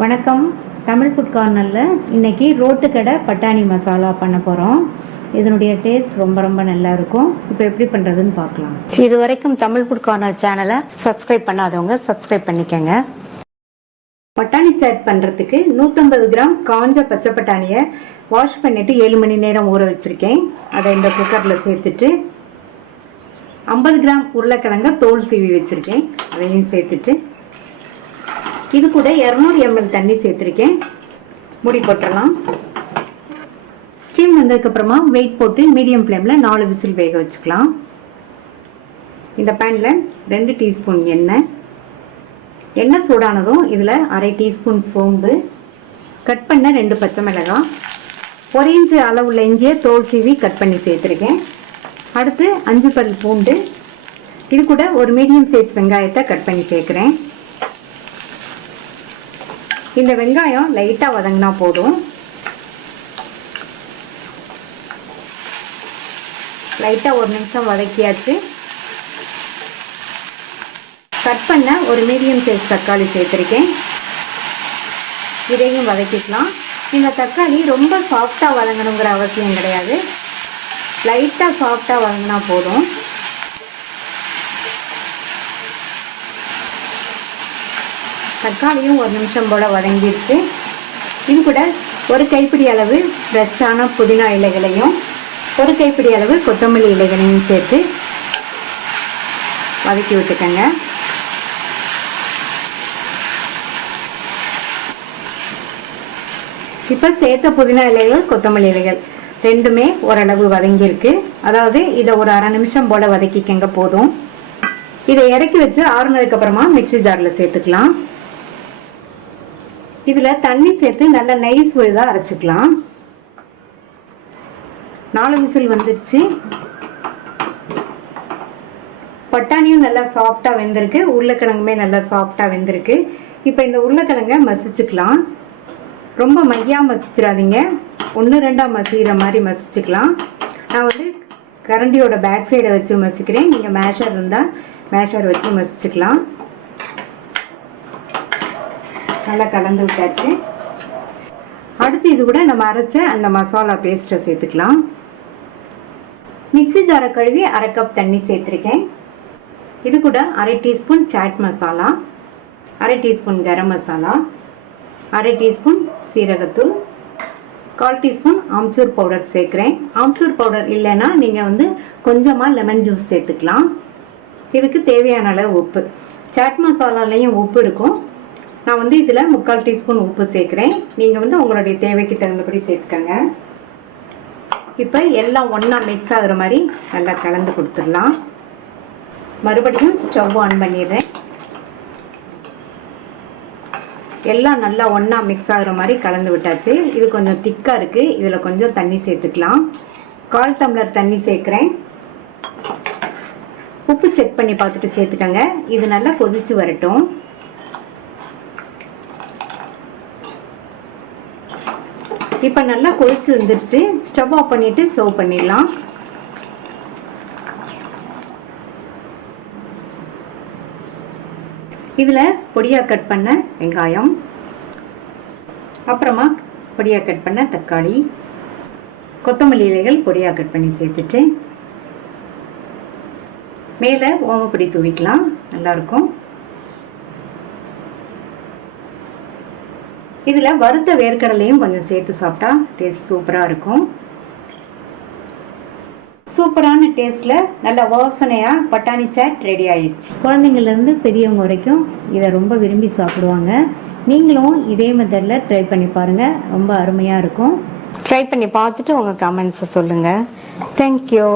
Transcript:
வணக்கம். தமிழ் ஃபுட் கார்னரில் இன்றைக்கி ரோட்டு கடை பட்டாணி மசாலா பண்ண போகிறோம். இதனுடைய டேஸ்ட் ரொம்ப நல்லா இருக்கும். இப்போ எப்படி பண்ணுறதுன்னு பார்க்கலாம். இது வரைக்கும் தமிழ் ஃபுட் கார்னர் சேனலை சப்ஸ்கிரைப் பண்ணாதவங்க சப்ஸ்கிரைப் பண்ணிக்கோங்க. பட்டாணி சாட் பண்ணுறதுக்கு 150 கிராம் காஞ்ச பச்சை பட்டாணியை வாஷ் பண்ணிவிட்டு 7 மணி நேரம் ஊற வச்சுருக்கேன். அதை இந்த குக்கரில் சேர்த்துட்டு 50 கிராம் உருளைக்கிழங்க தோல் சீவி வச்சுருக்கேன். அதையும் சேர்த்துட்டு இது கூட 200 ml தண்ணி சேர்த்துருக்கேன். மூடி போட்டுடலாம். ஸ்டீம் வந்ததுக்கப்புறமா வெயிட் போட்டு மீடியம் ஃப்ளேமில் 4 விசில் வேக வச்சுக்கலாம். இந்த பேனில் 2 டீஸ்பூன் எண்ணெய் சூடானதும் இதில் அரை டீஸ்பூன் சோம்பு, கட் பண்ண 2 பச்சை மிளகாய், 1 இன்ச்சு அளவுள்ள இஞ்சியை தோல் சீவி கட் பண்ணி சேர்த்துருக்கேன். அடுத்து 5 பல் பூண்டு, இது கூட ஒரு மீடியம் சைஸ் வெங்காயத்தை கட் பண்ணி சேர்க்குறேன். இந்த வெங்காயம் லைட்டாக வதங்கினா போதும். லைட்டாக 1 நிமிஷம் வதக்கியாச்சு. கட் பண்ண ஒரு மீடியம் சைஸ் தக்காளி சேர்த்துருக்கேன். இதையும் வதக்கிக்கலாம். இந்த தக்காளி ரொம்ப சாஃப்டாக வதங்கணுங்கிற அவசியம் கிடையாது. லைட்டாக சாஃப்டாக வதங்கினா போதும். தக்காளியும் 1 நிமிஷம் போல் வதங்கிடுச்சு. இது கூட ஒரு கைப்பிடி அளவு ஃப்ரெஷ்ஷான புதினா இலைகளையும் ஒரு கைப்பிடி அளவு கொத்தமல்லி இலைகளையும் சேர்த்து வதக்கி விட்டுக்கங்க. இப்போ சேர்த்த புதினா இலைகள் கொத்தமல்லி இலைகள் ரெண்டுமே ஓரளவு வதங்கியிருக்கு. அதாவது இதை ஒரு அரை நிமிஷம் போல் வதக்கிக்கங்க போதும். இதை இறக்கி வச்சு ஆறுனதுக்கு அப்புறமா மிக்ஸி ஜாரில் சேர்த்துக்கலாம். இதில் தண்ணி சேர்த்து நல்லா நைஸ் விழுதாக அரைச்சிக்கலாம். 4 விசில் வந்துடுச்சு. பட்டாணியும் நல்லா சாஃப்டாக வெந்திருக்கு, உருளைக்கிழங்குமே நல்லா சாஃப்டாக வெந்திருக்கு. இப்போ இந்த உருளைக்கிழங்கை மசிச்சுக்கலாம். ரொம்ப மையாக மசிச்சிடாதீங்க, 1-2 மசிகிற மாதிரி மசிச்சுக்கலாம். நான் வந்து கரண்டியோட பேக் சைடை வச்சு மசிக்கிறேன். நீங்கள் மேஷர் இருந்தால் மேஷர் வச்சு மசிச்சுக்கலாம். நல்லா கலந்து விட்டாச்சு. அடுத்து இது கூட நம்ம அரைச்ச அந்த மசாலா பேஸ்ட்டை சேர்த்துக்கலாம். மிக்ஸி ஜாரை கழுவி அரை கப் தண்ணி சேர்த்துருக்கேன். இது கூட அரை டீஸ்பூன் சாட் மசாலா, அரை டீஸ்பூன் கரம் மசாலா, அரை டீஸ்பூன் சீரகத்தூள், 1/4 டீஸ்பூன் ஆம்ச்சூர் பவுடர் சேர்க்குறேன். ஆம்ச்சூர் பவுடர் இல்லைன்னா நீங்கள் வந்து கொஞ்சமாக லெமன் ஜூஸ் சேர்த்துக்கலாம். இதுக்கு தேவையான அளவு உப்பு, சாட் மசாலாலையும் உப்பு இருக்கும். நான் வந்து இதில் 3/4 டீஸ்பூன் உப்பு சேர்க்குறேன். நீங்கள் வந்து உங்களுடைய தேவைக்கு தகுந்தபடி சேர்த்துக்கங்க. இப்போ எல்லாம் ஒன்றா மிக்ஸ் ஆகிற மாதிரி நல்லா கலந்து கொடுத்துடலாம். மறுபடியும் ஸ்டவ் ஆன் பண்ணிடுறேன். எல்லாம் நல்லா ஒன்றா மிக்ஸ் ஆகிற மாதிரி கலந்து விட்டாச்சு. இது கொஞ்சம் திக்காக இருக்குது. இதில் கொஞ்சம் தண்ணி சேர்த்துக்கலாம். 1/4 டம்ளர் தண்ணி சேர்க்குறேன். உப்பு செக் பண்ணி பார்த்துட்டு சேர்த்துக்கங்க. இது நல்லா கொதிச்சு வரட்டும். இப்போ நல்லா கொதிச்சு வந்துருச்சு. ஸ்டவ் ஆஃப் பண்ணிட்டு சர்வ் பண்ணிடலாம். இதில் பொடியாக கட் பண்ண வெங்காயம், அப்புறமா பொடியாக கட் பண்ண தக்காளி, கொத்தமல்லி இலைகள் பொடியாக கட் பண்ணி சேர்த்துட்டு மேலே ஓமப்பொடி தூவிக்கலாம். நல்லாயிருக்கும். இதில் வறுத்த வேர்க்கடலையும் கொஞ்சம் சேர்த்து சாப்பிட்டா டேஸ்ட் சூப்பராக இருக்கும். சூப்பரான டேஸ்ட்டில் நல்ல வாசனையாக பட்டாணி சாட் ரெடி ஆயிடுச்சு. குழந்தைங்கள்லேருந்து பெரியவங்க வரைக்கும் இதை ரொம்ப விரும்பி சாப்பிடுவாங்க. நீங்களும் இதே மெத்தடில் ட்ரை பண்ணி பாருங்கள். ரொம்ப அருமையாக இருக்கும். ட்ரை பண்ணி பார்த்துட்டு உங்கள் கமெண்ட்ஸை சொல்லுங்கள். தேங்க்யூ.